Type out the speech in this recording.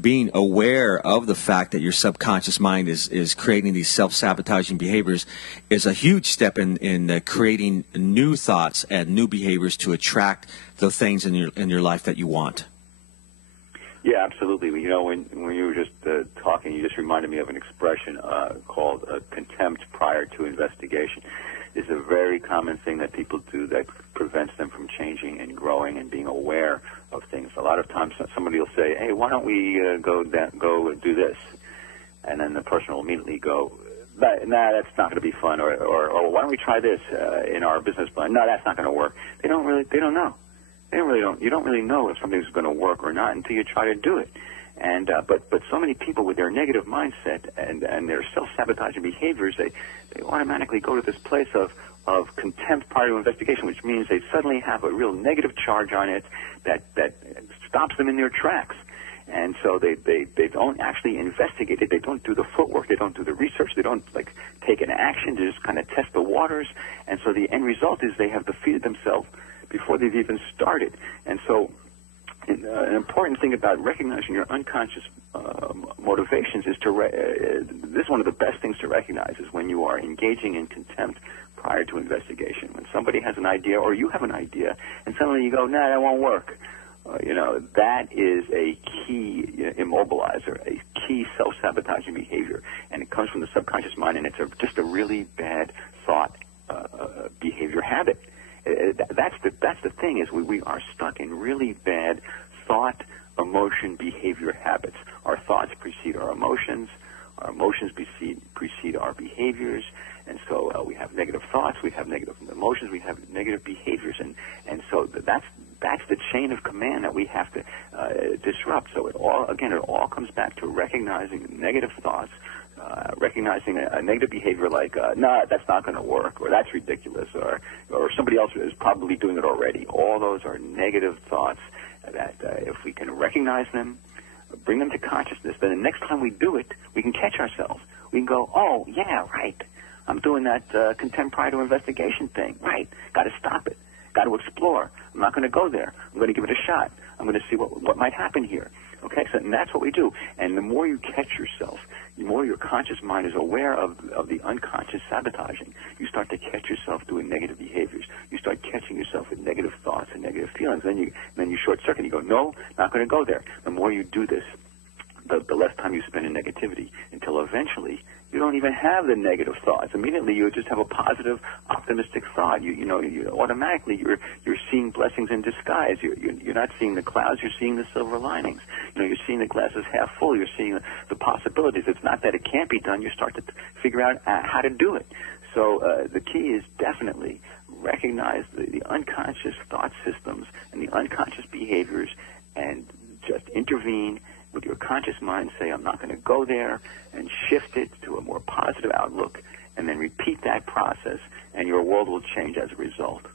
being aware of the fact that your subconscious mind is creating these self-sabotaging behaviors is a huge step in creating new thoughts and new behaviors to attract the things in your life that you want. Yeah, absolutely. You know, when you were just talking, you just reminded me of an expression called contempt prior to investigation. It's a very common thing that people do that prevents them from changing and growing and being aware of things. A lot of times somebody will say, hey, why don't we go do this? And then the person will immediately go, nah, that's not going to be fun. Or why don't we try this in our business plan? No, that's not going to work. They don't know. You don't really know if something's going to work or not until you try to do it. And but so many people with their negative mindset and their self-sabotaging behaviors, they automatically go to this place of contempt prior to investigation, which means they suddenly have a real negative charge on it that stops them in their tracks. And so they don't actually investigate it. They don't do the footwork. They don't do the research. They don't take an action to just kind of test the waters. And so the end result is they have defeated themselves before they've even started. And so an important thing about recognizing your unconscious motivations is this is one of the best things to recognize is when you are engaging in contempt prior to investigation. When somebody has an idea or you have an idea and suddenly you go, nah, that won't work. That is a key immobilizer, a key self-sabotaging behavior, and it comes from the subconscious mind, and it's just a really bad thought behavior habit. That's the thing is we are stuck in really bad thought, emotion, behavior habits. Our thoughts precede our emotions precede our behaviors, and so we have negative thoughts, we have negative emotions, we have negative behaviors, and so that's the chain of command that we have to disrupt. So it all comes back to recognizing negative thoughts, recognizing a negative behavior like, no, that's not going to work, or that's ridiculous, or somebody else is probably doing it already. All those are negative thoughts that if we can recognize them, bring them to consciousness, then the next time we do it, we can catch ourselves. We can go, oh, yeah, right. I'm doing that contempt prior to investigation thing. Right. Got to stop it. Got to explore. I'm not going to go there. I'm going to give it a shot. I'm going to see what might happen here. Okay, so and that's what we do. And the more you catch yourself, the more your conscious mind is aware of the unconscious sabotaging. You start to catch yourself doing negative behaviors. You start catching yourself with negative thoughts and negative feelings. Then you short circuit. You go, no, not going to go there. The more you do this, the less time you spend in negativity, until eventually you don't even have the negative thoughts. Immediately you just have a positive, optimistic thought. You automatically you're seeing blessings in disguise. You're not seeing the clouds. You're seeing the silver linings. You're seeing the glasses half full. You're seeing the possibilities. It's not that it can't be done. You start to figure out how to do it. So the key is definitely recognize the unconscious thought systems and the unconscious behaviors, and just intervene with your conscious mind. Say, I'm not going to go there, and shift it to a more positive outlook, and then repeat that process, and your world will change as a result.